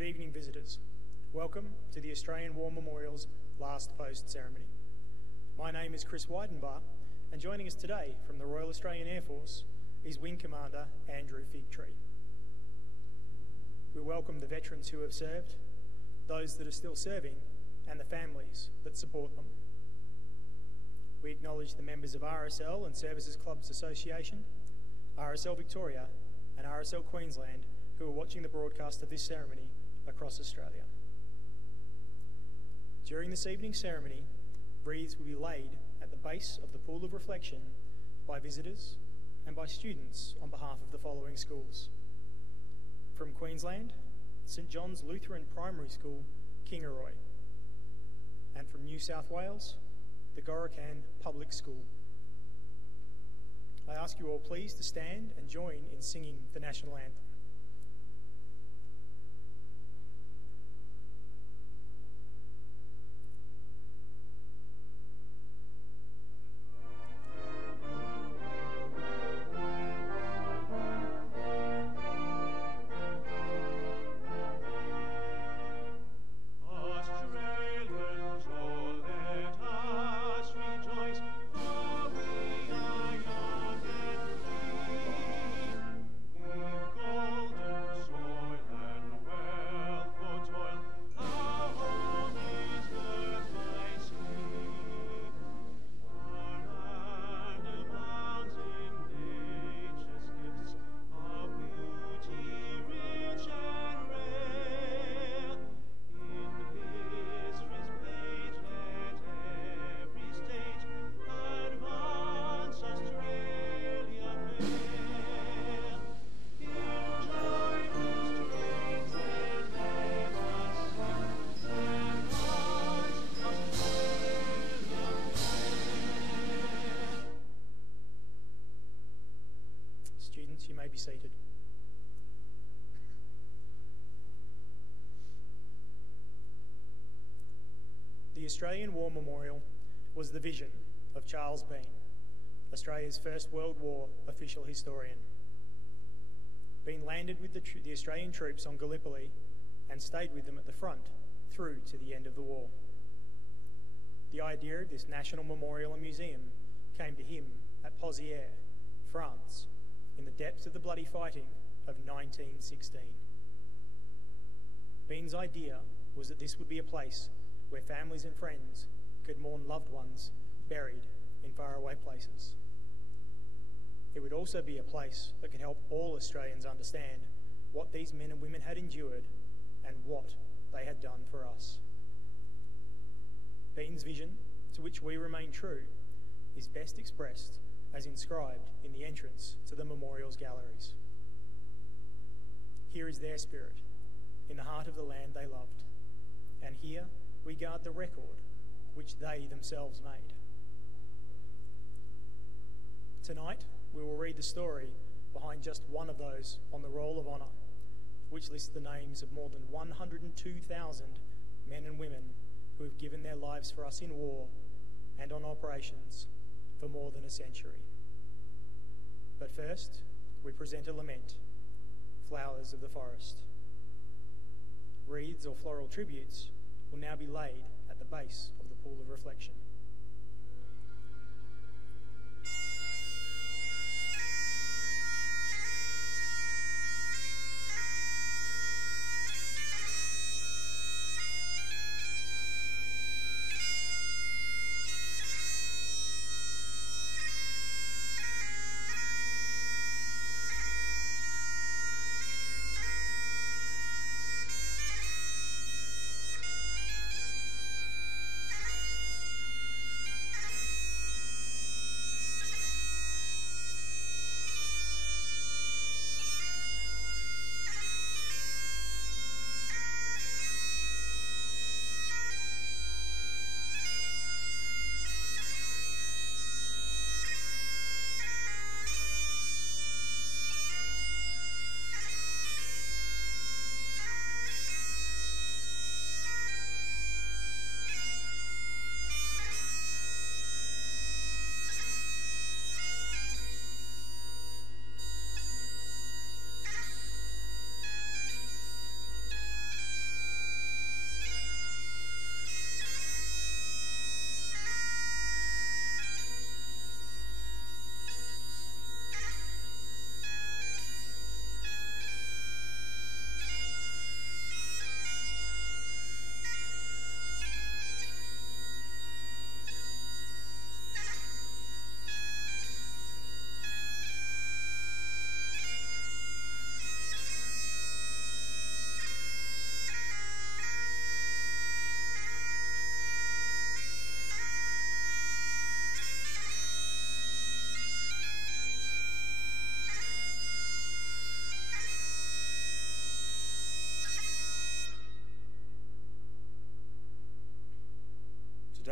Good evening, visitors. Welcome to the Australian War Memorial's last post ceremony. My name is Chris Weidenbach, and joining us today from the Royal Australian Air Force is Wing Commander Andrew Figtree. We welcome the veterans who have served, those that are still serving, and the families that support them. We acknowledge the members of RSL and Services Clubs Association, RSL Victoria, and RSL Queensland who are watching the broadcast of this ceremony across Australia. During this evening's ceremony, wreaths will be laid at the base of the pool of reflection by visitors and by students on behalf of the following schools. From Queensland, St John's Lutheran Primary School, Kingaroy. And from New South Wales, the Gorokan Public School. I ask you all please to stand and join in singing the National Anthem. You may be seated. The Australian War Memorial was the vision of Charles Bean, Australia's First World War official historian. Bean landed with the Australian troops on Gallipoli and stayed with them at the front through to the end of the war. The idea of this national memorial and museum came to him at Pozières, France, in the depths of the bloody fighting of 1916. Bean's idea was that this would be a place where families and friends could mourn loved ones buried in faraway places. It would also be a place that could help all Australians understand what these men and women had endured and what they had done for us. Bean's vision, to which we remain true, is best expressed as inscribed in the entrance to the memorial's galleries. Here is their spirit, in the heart of the land they loved, and here we guard the record which they themselves made. Tonight, we will read the story behind just one of those on the Roll of Honour, which lists the names of more than 102,000 men and women who have given their lives for us in war and on operations for more than a century. But first, we present a lament, Flowers of the Forest. Wreaths or floral tributes will now be laid at the base of the pool of reflection.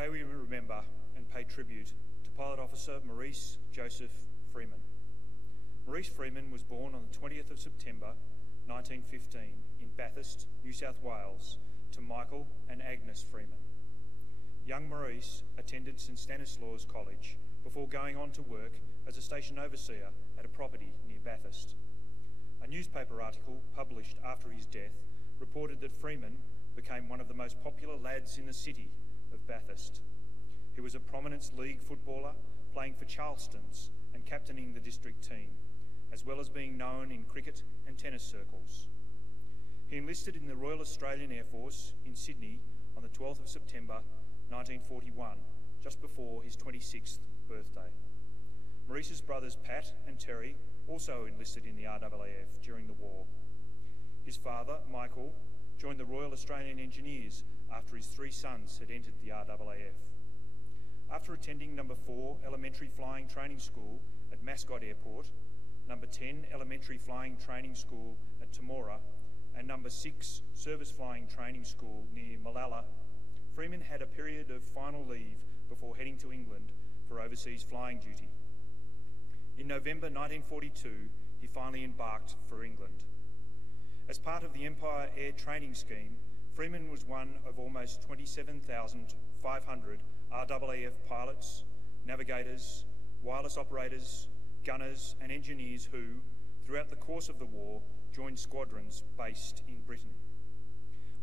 Today we remember and pay tribute to Pilot Officer Maurice Joseph Freeman. Maurice Freeman was born on the 20th of September 1915 in Bathurst, New South Wales, to Michael and Agnes Freeman. Young Maurice attended St Stanislaus College before going on to work as a station overseer at a property near Bathurst. A newspaper article published after his death reported that Freeman became one of the most popular lads in the city of Bathurst. He was a Prominence League footballer, playing for Charleston's and captaining the district team, as well as being known in cricket and tennis circles. He enlisted in the Royal Australian Air Force in Sydney on the 12th of September 1941, just before his 26th birthday. Maurice's brothers Pat and Terry also enlisted in the RAAF during the war. His father, Michael, joined the Royal Australian Engineers after his 3 sons had entered the RAAF. After attending number 4 Elementary Flying Training School at Mascot Airport, number 10 Elementary Flying Training School at Temora, and number 6 Service Flying Training School near Malala, Freeman had a period of final leave before heading to England for overseas flying duty. In November 1942, he finally embarked for England. As part of the Empire Air Training Scheme, Freeman was one of almost 27,500 RAAF pilots, navigators, wireless operators, gunners and engineers who, throughout the course of the war, joined squadrons based in Britain.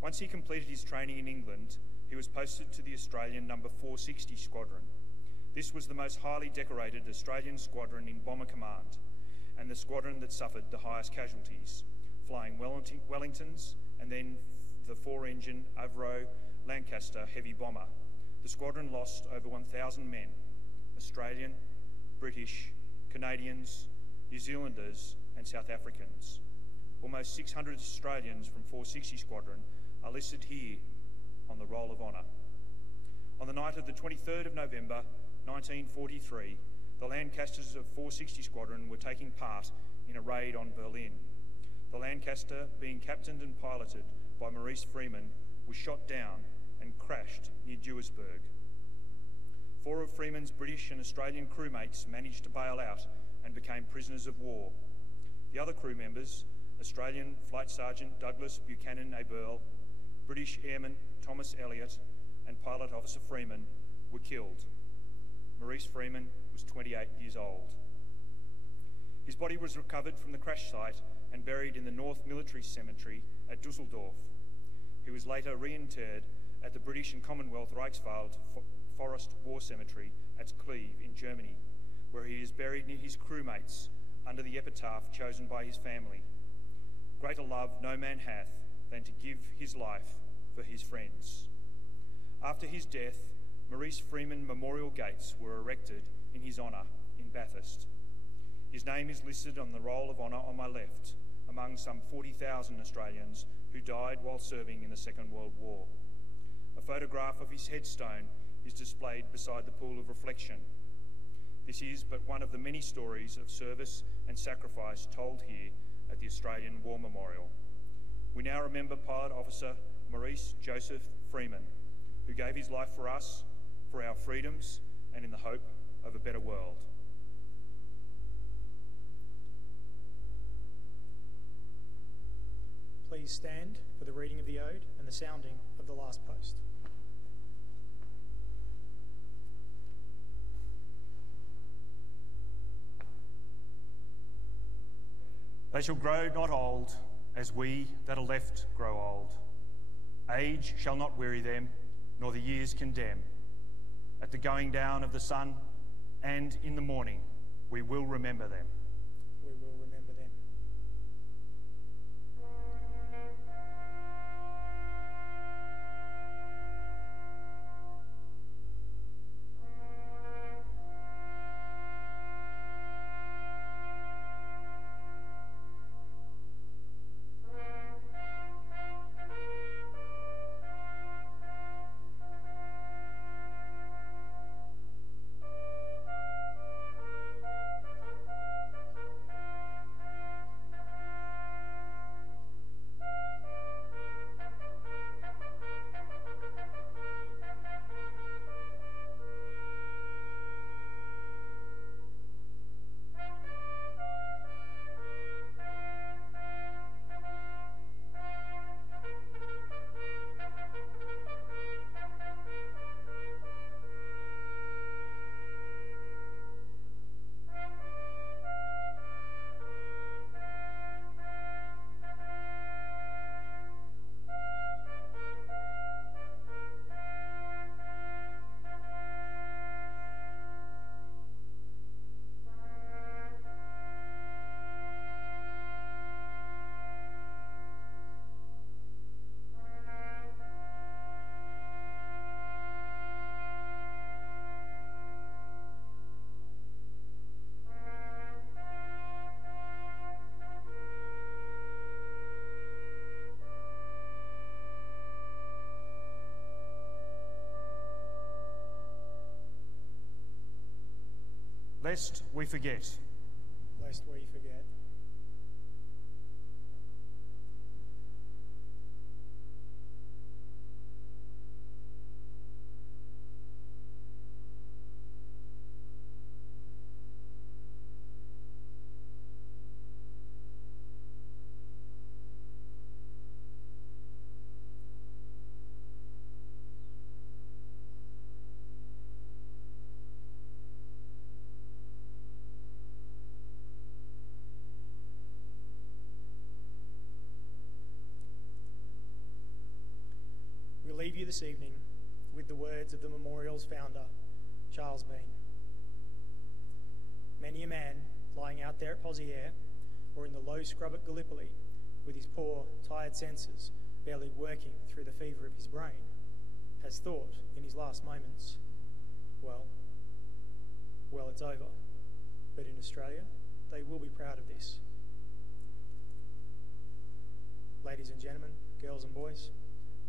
Once he completed his training in England, he was posted to the Australian number 460 Squadron. This was the most highly decorated Australian squadron in Bomber Command, and the squadron that suffered the highest casualties, flying Wellingtons and then the 4-engine Avro Lancaster heavy bomber. The squadron lost over 1,000 men, Australian, British, Canadians, New Zealanders and South Africans. Almost 600 Australians from 460 Squadron are listed here on the Roll of Honour. On the night of the 23rd of November 1943, the Lancasters of 460 Squadron were taking part in a raid on Berlin. The Lancaster, being captained and piloted by Maurice Freeman, was shot down and crashed near Duisburg. 4 of Freeman's British and Australian crewmates managed to bail out and became prisoners of war. The other crew members, Australian Flight Sergeant Douglas Buchanan Aberle, British Airman Thomas Elliott and Pilot Officer Freeman, were killed. Maurice Freeman was 28 years old. His body was recovered from the crash site and buried in the North Military Cemetery at Dusseldorf. He was later reinterred at the British and Commonwealth Reichswald Forest War Cemetery at Cleve in Germany, where he is buried near his crewmates under the epitaph chosen by his family. Greater love no man hath than to give his life for his friends. After his death, Maurice Freeman Memorial Gates were erected in his honour in Bathurst. His name is listed on the Roll of Honour on my left, among some 40,000 Australians who died while serving in the Second World War. A photograph of his headstone is displayed beside the pool of reflection. This is but one of the many stories of service and sacrifice told here at the Australian War Memorial. We now remember Pilot Officer Maurice Joseph Freeman, who gave his life for us, for our freedoms, and in the hope of a better world. Please stand for the reading of the ode and the sounding of the last post. They shall grow not old, as we that are left grow old. Age shall not weary them, nor the years condemn. At the going down of the sun and in the morning, we will remember them. We will remember them. lest we forget. Lest we forget. We leave you this evening with the words of the memorial's founder, Charles Bean. Many a man lying out there at Pozieres or in the low scrub at Gallipoli with his poor, tired senses barely working through the fever of his brain has thought in his last moments, well, it's over. But in Australia, they will be proud of this. Ladies and gentlemen, girls and boys,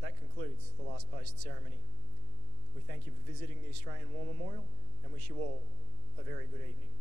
that concludes the last post ceremony. We thank you for visiting the Australian War Memorial and wish you all a very good evening.